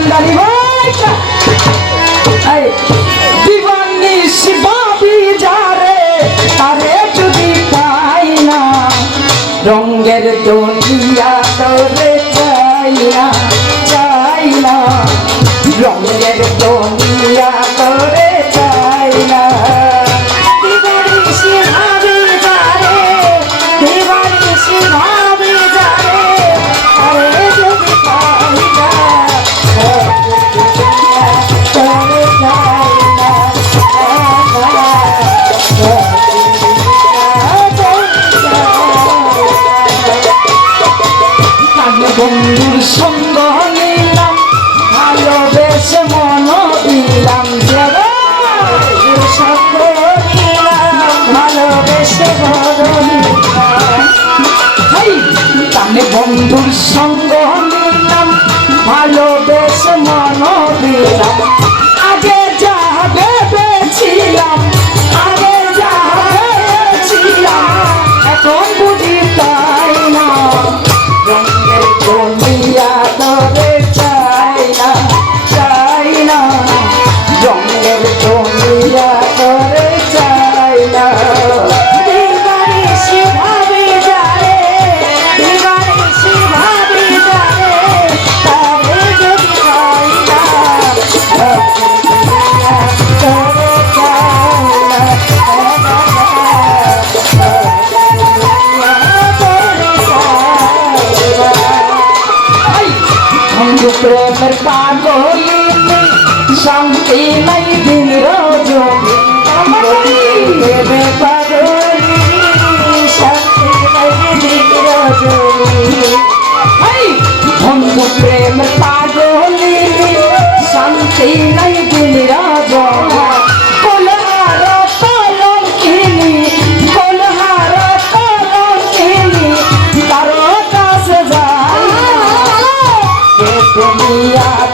banda diversa. বন্ধুর সঙ্গ নিলাম ভালোবেসে মন দিলাম। আগে যা ভেবেছিলাম, আগে যা এখন বুঝি তাই না। রঙের কমিয়া তবে Yeah.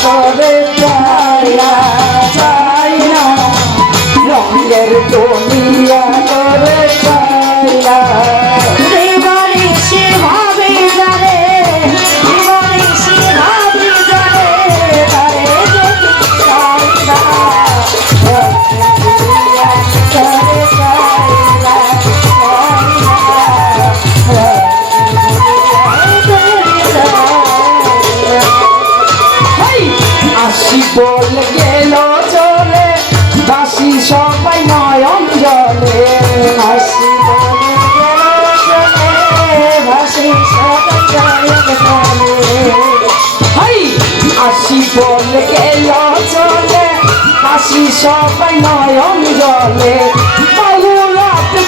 সবাই নয়ন জলে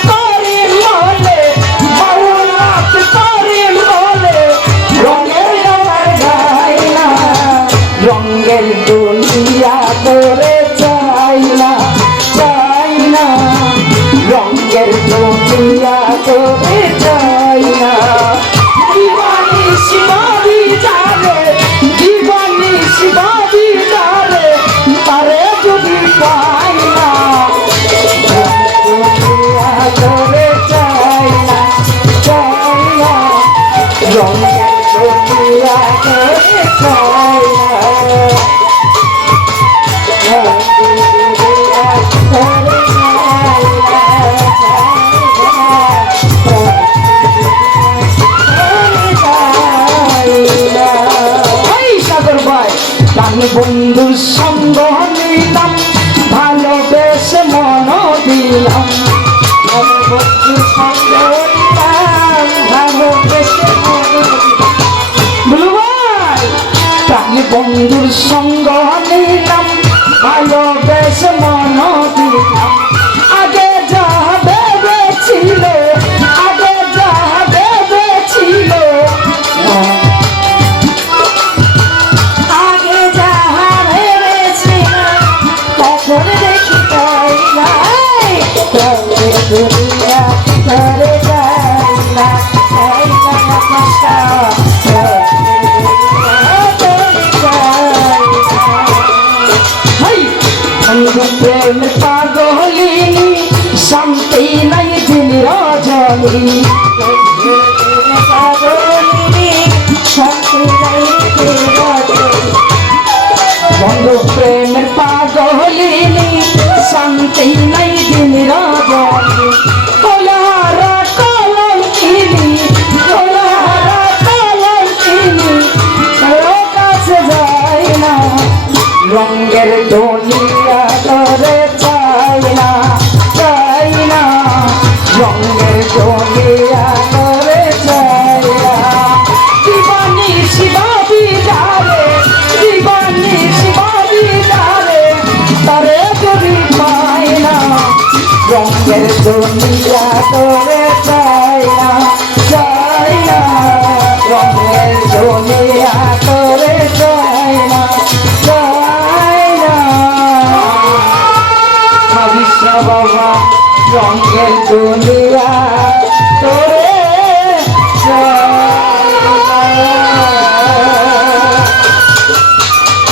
করে মলে বাহুলাত করে মলে, রঙের ডোবার রঙের দুনিয়া করে চাই না চাই না রঙের দুনিয়া করে চাই না Yeah. বন্ধু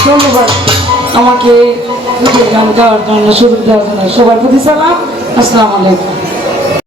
ধন্যবাদ। আমাকে গান গাওয়ার জন্য সুবিধা দেওয়ার সবার প্রতি সালাম। আসসালামু আলাইকুম।